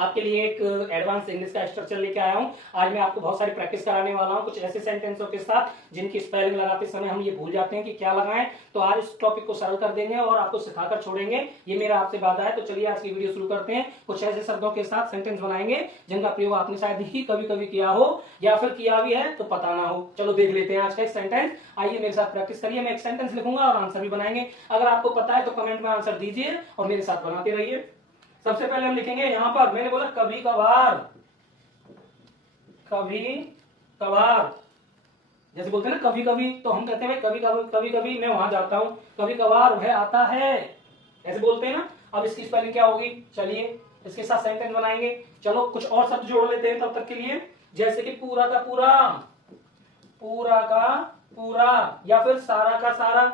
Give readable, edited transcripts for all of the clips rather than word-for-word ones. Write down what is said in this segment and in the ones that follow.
आपके लिए एक एडवांस इंग्लिश का स्ट्रक्चर लेके आया हूं। आज मैं आपको बहुत सारी प्रैक्टिस कराने वाला हूं कुछ ऐसे सेंटेंसों के साथ जिनकी स्पेलिंग लगाते समय हम ये भूल जाते हैं कि क्या लगाएं। तो आज इस टॉपिक को सरल कर देंगे और आपको सिखाकर छोड़ेंगे, ये मेरा आपसे वादा है। तो चलिए आज की वीडियो शुरू करते हैं। कुछ ऐसे शब्दों के साथ सेंटेंस बनाएंगे जिनका प्रयोग आपने शायद ही कभी कभी किया हो या फिर किया भी है तो पता ना हो। चलो देख लेते हैं आज का एक सेंटेंस। आइए मेरे साथ प्रैक्टिस करिए। मैं एक सेंटेंस लिखूंगा और आंसर भी बनाएंगे। अगर आपको पता है तो कमेंट में आंसर दीजिए और मेरे साथ बनाते रहिए। सबसे पहले हम लिखेंगे यहां पर, मैंने बोला कभी कभार। कभी कभार जैसे बोलते हैं ना कभी कभी, तो हम कहते हैं कभी कभी मैं वहां जाता हूं, कभी कभार वह आता है, ऐसे बोलते हैं ना। अब इसकी स्पेलिंग क्या होगी, चलिए इसके साथ सेंटेंस बनाएंगे। चलो कुछ और शब्द जोड़ लेते हैं तब तक के लिए, जैसे कि पूरा का पूरा, पूरा का पूरा, या फिर सारा का सारा,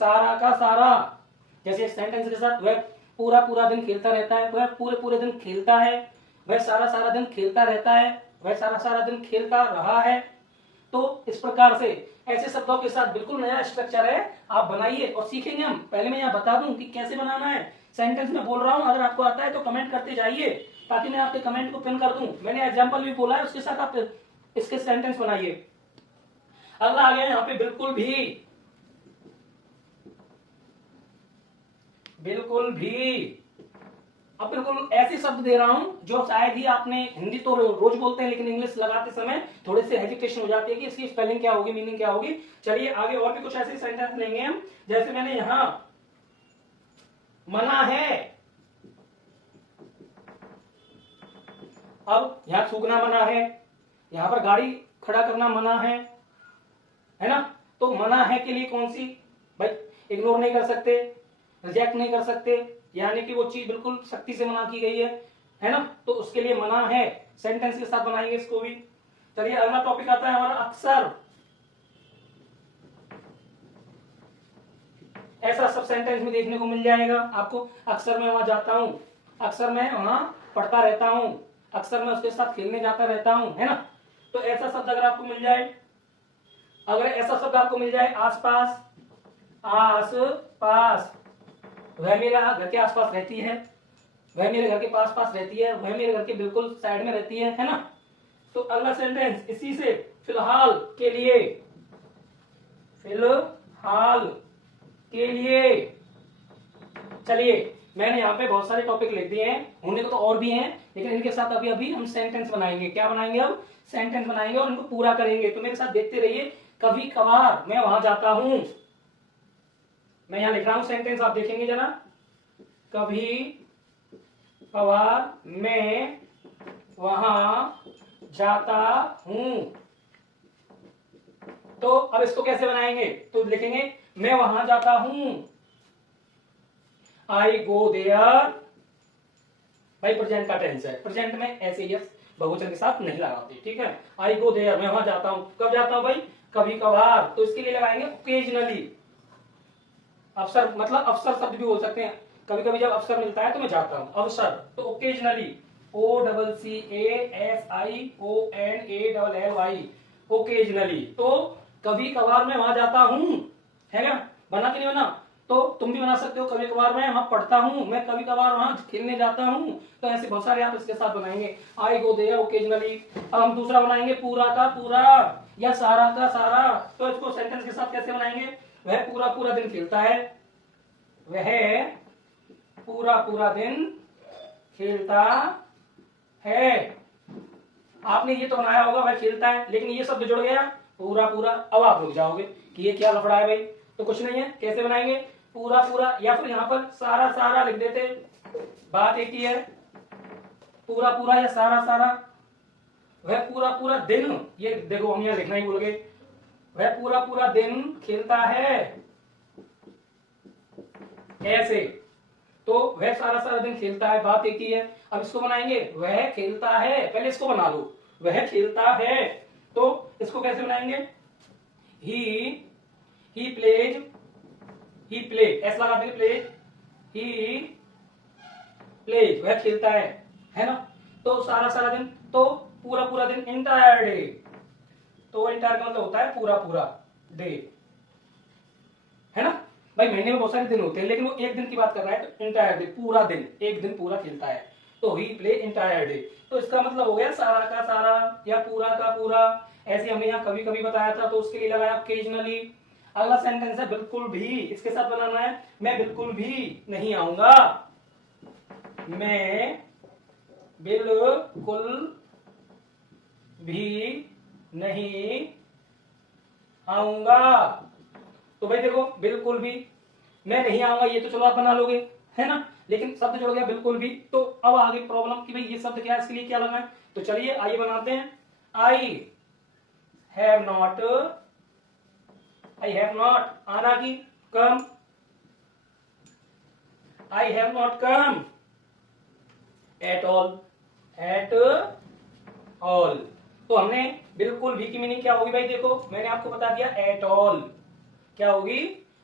सारा का सारा। जैसे सेंटेंस के साथ वह पूरा पूरा दिन खेलता रहता है, वह पूरे पूरे दिन खेलता है, वह सारा सारा दिन खेलता रहता है, वह सारा सारा दिन खेलता रहा है। तो इस प्रकार से ऐसे शब्दों के साथ बिल्कुल नया स्ट्रक्चर है, आप बनाइए और सीखेंगे हम। पहले मैं यहाँ बता दूं कि कैसे बनाना है। सेंटेंस में बोल रहा हूं, अगर आपको आता है तो कमेंट करते जाइए ताकि मैं आपके कमेंट को पिन कर दूं। मैंने एग्जाम्पल भी बोला है, उसके साथ आप इसके सेंटेंस बनाइए। अगला आ गया यहाँ पे बिल्कुल भी। बिल्कुल भी, अब बिल्कुल ऐसे शब्द दे रहा हूं जो शायद ही आपने, हिंदी तो रोज बोलते हैं लेकिन इंग्लिश लगाते समय थोड़े से हेजिटेशन हो जाती है कि इसकी स्पेलिंग क्या होगी, मीनिंग क्या होगी। चलिए आगे और भी कुछ ऐसे सेंटेंस लेंगे हम। जैसे मैंने यहां मना है, अब यहां थूकना मना है, यहां पर गाड़ी खड़ा करना मना है ना। तो मना है के लिए कौन सी, भाई इग्नोर नहीं कर सकते, रिजेक्ट नहीं कर सकते, यानी कि वो चीज बिल्कुल सख्ती से मना की गई है ना। तो उसके लिए मना है, सेंटेंस के साथ बनाएंगे इसको भी। चलिए अगला टॉपिक आता है हमारा अक्सर। ऐसा सब सेंटेंस में देखने को मिल जाएगा आपको। अक्सर मैं वहां जाता हूं, अक्सर मैं वहां पढ़ता रहता हूं, अक्सर मैं उसके साथ खेलने जाता रहता हूं, है ना। तो ऐसा शब्द अगर आपको मिल जाए, अगर ऐसा शब्द आपको मिल जाए आसपास, आस पास, वह मेरे घर के आसपास रहती है, वह मेरे घर के पास पास रहती है, वह मेरे घर के बिल्कुल साइड में रहती है ना। तो अगला सेंटेंस इसी से, फिलहाल के लिए, फिलहाल के लिए। चलिए मैंने यहाँ पे बहुत सारे टॉपिक लिख दिए हैं, होने को तो और भी हैं लेकिन इनके साथ अभी अभी हम सेंटेंस बनाएंगे। क्या बनाएंगे, अब सेंटेंस बनाएंगे और इनको पूरा करेंगे। तो मेरे साथ देखते रहिए। कभी कभार मैं वहां जाता हूं, मैं यहां लिख रहा हूं सेंटेंस, आप देखेंगे जरा। कभी कभार मैं वहां जाता हूं। तो अब इसको कैसे बनाएंगे, तो लिखेंगे मैं वहां जाता हूं, आई गो देयर। भाई प्रेजेंट का टेंस है, प्रेजेंट में ऐसे यस बहुवचन के साथ नहीं लगाते, ठीक है। आई गो देयर, मैं वहां जाता हूं। कब जाता हूं भाई, कभी कभार। तो इसके लिए लगाएंगे ओकेजनली। अवसर मतलब अवसर शब्द भी बोल सकते हैं, कभी कभी जब अवसर मिलता है तो मैं जाता हूं, अवसर। तो ओकेजनली, OCCASIONALLY, ओकेजनली। तो कभी कभार मैं वहां जाता हूं, है ना। बना कि नहीं बना, तो तुम भी बना सकते हो। कभी कभार मैं वहां पढ़ता हूं, मैं कभी कभार वहां खेलने जाता हूं। तो ऐसे बहुत सारे आप इसके साथ बनाएंगे, आई गो देयर, ओकेजनली। अब हम दूसरा बनाएंगे पूरा का पूरा या सारा का सारा। तो इसको सेंटेंस के साथ कैसे बनाएंगे, वह पूरा पूरा दिन खेलता है, वह पूरा पूरा दिन खेलता है। आपने ये तो बनाया होगा वह खेलता है, लेकिन ये शब्द जुड़ गया पूरा पूरा। अब आप रुक जाओगे कि ये क्या लफड़ा है भाई। तो कुछ नहीं है, कैसे बनाएंगे, पूरा पूरा या फिर यहां पर सारा सारा लिख देते, बात एक ही है। पूरा पूरा या सारा सारा, वह पूरा पूरा दिन, ये देखो हम यहां लिखना ही भूल गए, वह पूरा पूरा दिन खेलता है, ऐसे। तो वह सारा सारा दिन खेलता है, बात एक ही है। अब इसको बनाएंगे, वह खेलता है, पहले इसको बना लो, वह खेलता है। तो इसको कैसे बनाएंगे, ही प्लेज, ही प्ले, ऐसा लगा देंगे प्लेज, ही प्लेज, वह खेलता है ना। तो सारा सारा दिन, तो पूरा पूरा दिन, इंटायर डे। तो इंटायर का मतलब होता है पूरा पूरा डे, है ना। भाई महीने में बहुत सारे दिन होते हैं लेकिन वो एक दिन की बात कर रहा है, तो इंटायर डे, पूरा दिन, एक दिन पूरा खेलता है। तो ही प्ले इंटायर डे। तो इसका मतलब हो गया सारा का सारा या पूरा का पूरा। ऐसे हमने यहाँ कभी कभी बताया था तो उसके लिए लगाया ओकेजनली। अगला सेंटेंस है बिल्कुल भी, इसके साथ बनाना है मैं बिल्कुल भी नहीं आऊंगा। मैं बिल्कुल भी नहीं आऊंगा। तो भाई देखो बिल्कुल भी मैं नहीं आऊंगा ये तो चलो आप बना लोगे, है ना, लेकिन शब्द जुड़ गया बिल्कुल भी। तो अब आगे प्रॉब्लम कि भाई ये शब्द क्या है, इसके लिए क्या लगाएं। तो चलिए आइए बनाते हैं। I have not, I have not आना की come, I have not come at all, at all. तो हमने बिल्कुल भी की मीनिंग क्या होगी भाई, देखो मैंने आपको बता दिया एट ऑल। क्या होगी,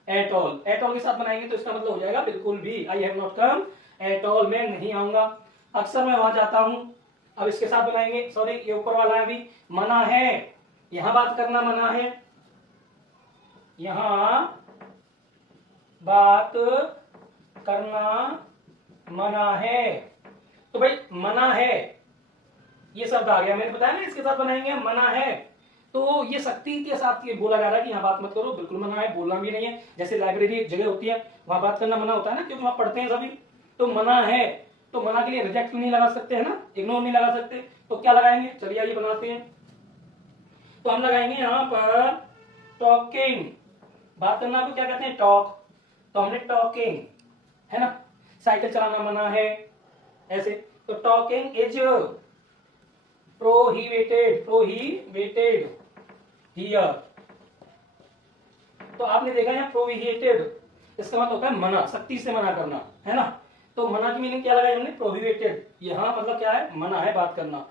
एट ऑल। एट ऑल के साथ बनाएंगे तो इसका मतलब हो जाएगा बिल्कुल भी। आई have not come at all, मैं नहीं आऊंगा, अक्सर मैं वहां जाता हूं। अब इसके साथ बनाएंगे, सॉरी ये ऊपर वाला है अभी, मना है, यहां बात करना मना है, यहां बात करना मना है। तो भाई मना है ये शब्द आ गया, मैंने बताया ना इसके साथ बनाएंगे मना है। तो ये सख्ती के साथ ये बोला जा रहा है कि यहाँ बात मत करो, बिल्कुल मना है, बोलना भी नहीं है। जैसे लाइब्रेरी एक जगह होती है वहां बात करना मना होता है ना, क्योंकि वहां पढ़ते हैं सभी। तो मना है, तो मना के लिए रिजेक्ट नहीं लगा सकते है ना, इग्नोर नहीं लगा सकते, तो क्या लगाएंगे, चलिए आइए बनाते हैं। तो हम लगाएंगे यहाँ पर टॉकिंग, बात करना को क्या कहते हैं, टॉक। तो हमने टॉकिंग, है ना, साइकिल चलाना मना है ऐसे। तो talking is prohibited, prohibited here. तो आपने देखा यहाँ प्रोहिबिटेड, इसका मतलब होता है मना, सख्ती से मना करना, है ना। तो मना की मीनिंग क्या लगाई हमने, प्रोहिबिटेड। यहाँ मतलब क्या है, मना है बात करना।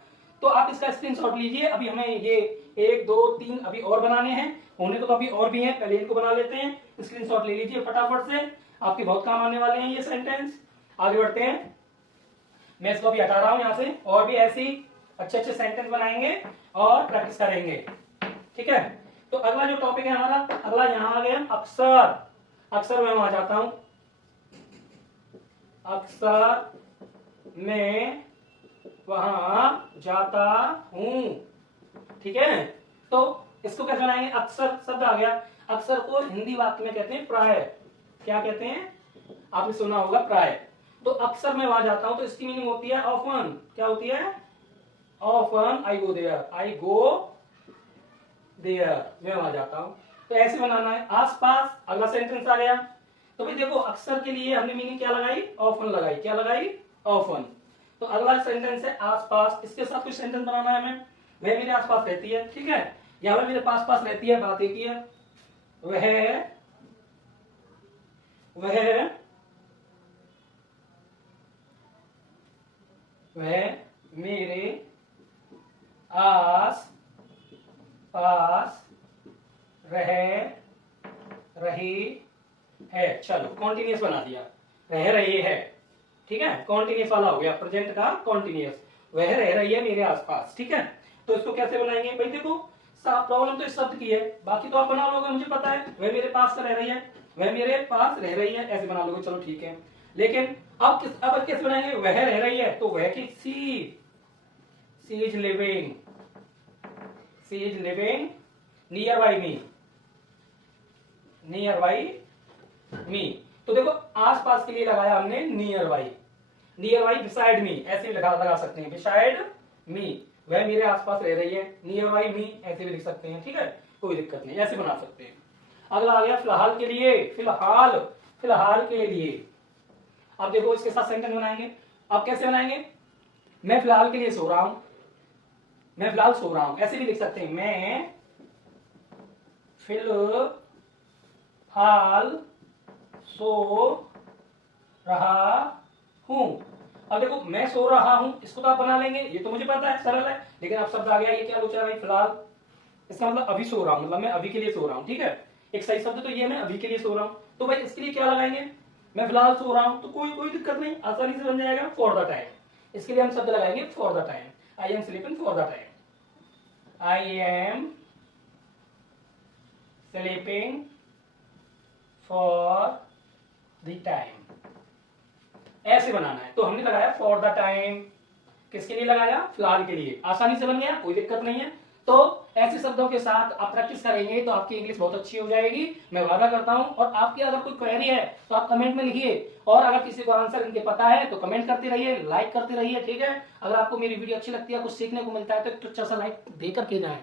तो आप इसका स्क्रीनशॉट लीजिए। अभी हमें ये 1 2 3 अभी और बनाने हैं, होने तो अभी और भी हैं, पहले इनको बना लेते हैं। स्क्रीनशॉट ले लीजिए फटाफट से, आपके बहुत काम आने वाले हैं ये सेंटेंस। आगे बढ़ते हैं, मैं इसको अभी हटा रहा हूं यहां से, और भी ऐसी अच्छे अच्छे सेंटेंस बनाएंगे और प्रैक्टिस करेंगे, ठीक है। तो अगला जो टॉपिक है हमारा, अगला यहां आ गया अक्सर। अक्सर मैं वहां जाता हूं, अक्सर मैं वहां जाता हूं, ठीक है। तो इसको कैसे बनाएंगे, अक्सर शब्द आ गया। अक्सर को हिंदी वाक्य में कहते हैं प्राय। क्या कहते हैं, आपने सुना होगा प्राय। तो अक्सर मैं वहां जाता हूं, तो इसकी मीनिंग होती है ऑफन। क्या होती है, often I go there, I go there, मैं वहां जाता हूं। तो ऐसे बनाना है। आसपास, अगला सेंटेंस आ गया। तो भाई देखो अक्सर के लिए हमने मीनिंग क्या लगाई, ऑफन लगाई। क्या लगाई, ऑफन। तो अगला सेंटेंस है आसपास, इसके साथ कुछ सेंटेंस बनाना है हमें। वह मेरे आसपास रहती है, ठीक है, या वह मेरे पास पास रहती है, बात एक ही है। वह मेरे आस पास रह रही है। चलो कॉन्टिन्यूस बना दिया, रह रही है, ठीक है, कॉन्टिन्यूस वाला हो गया, प्रेजेंट का कॉन्टिन्यूस। वह रह रही है मेरे आसपास, ठीक है। तो इसको कैसे बनाएंगे भाई, देखो प्रॉब्लम तो इस शब्द की है, बाकी तो आप बना लोगे, मुझे पता है। वह मेरे पास रह रही है, वह मेरे पास रह रही है, ऐसे बना लोगे, चलो ठीक है। लेकिन अब कैसे बनाएंगे, वह रह रही है, तो वह की she is living, she is living near by me, near by me. तो देखो आसपास के लिए लगाया हमने near by, near by beside me, ऐसे भी लगा सकते हैं, बिसाइड मी, वह मेरे आसपास रह रही है, नियर बाई मी ऐसे भी लिख सकते हैं, ठीक है, कोई दिक्कत नहीं, ऐसे बना सकते हैं। अगला आ गया फिलहाल के लिए, फिलहाल, फिलहाल के लिए। अब देखो इसके साथ सेंटेंस बनाएंगे। अब कैसे बनाएंगे, मैं फिलहाल के लिए सो रहा हूं, मैं फिलहाल सो रहा हूं, ऐसे भी लिख सकते हैं, मैं फिलहाल सो रहा हूं। अब देखो मैं सो रहा हूं, इसको तो आप बना लेंगे, ये तो मुझे पता है, सरल है। लेकिन अब शब्द आ गया, ये क्या सोचा भाई, फिलहाल, इसका मतलब अभी सो रहा हूं, मतलब मैं अभी के लिए सो रहा हूं, ठीक है। एक सही शब्द तो ये, मैं अभी के लिए सो रहा हूं। तो भाई इसके लिए क्या लगाएंगे, मैं फिलहाल सो रहा हूं, तो कोई दिक्कत नहीं, आसानी से बन जाएगा, फॉर द टाइम। इसके लिए हम शब्द लगाएंगे for the time, I am sleeping for the time, I am sleeping for the time, ऐसे बनाना है। तो हमने लगाया फॉर द टाइम, किसके लिए लगाया, फिलहाल के लिए। आसानी से बन गया, कोई दिक्कत नहीं है। तो ऐसे शब्दों के साथ आप प्रैक्टिस करेंगे तो आपकी इंग्लिश बहुत अच्छी हो जाएगी, मैं वादा करता हूं। और आपकी अगर कोई क्वेरी है तो आप कमेंट में लिखिए, और अगर किसी को आंसर इनके पता है तो कमेंट करते रहिए, लाइक करते रहिए, ठीक है। अगर आपको मेरी वीडियो अच्छी लगती है, कुछ सीखने को मिलता है तो अच्छा सा लाइक देकर के जाएं।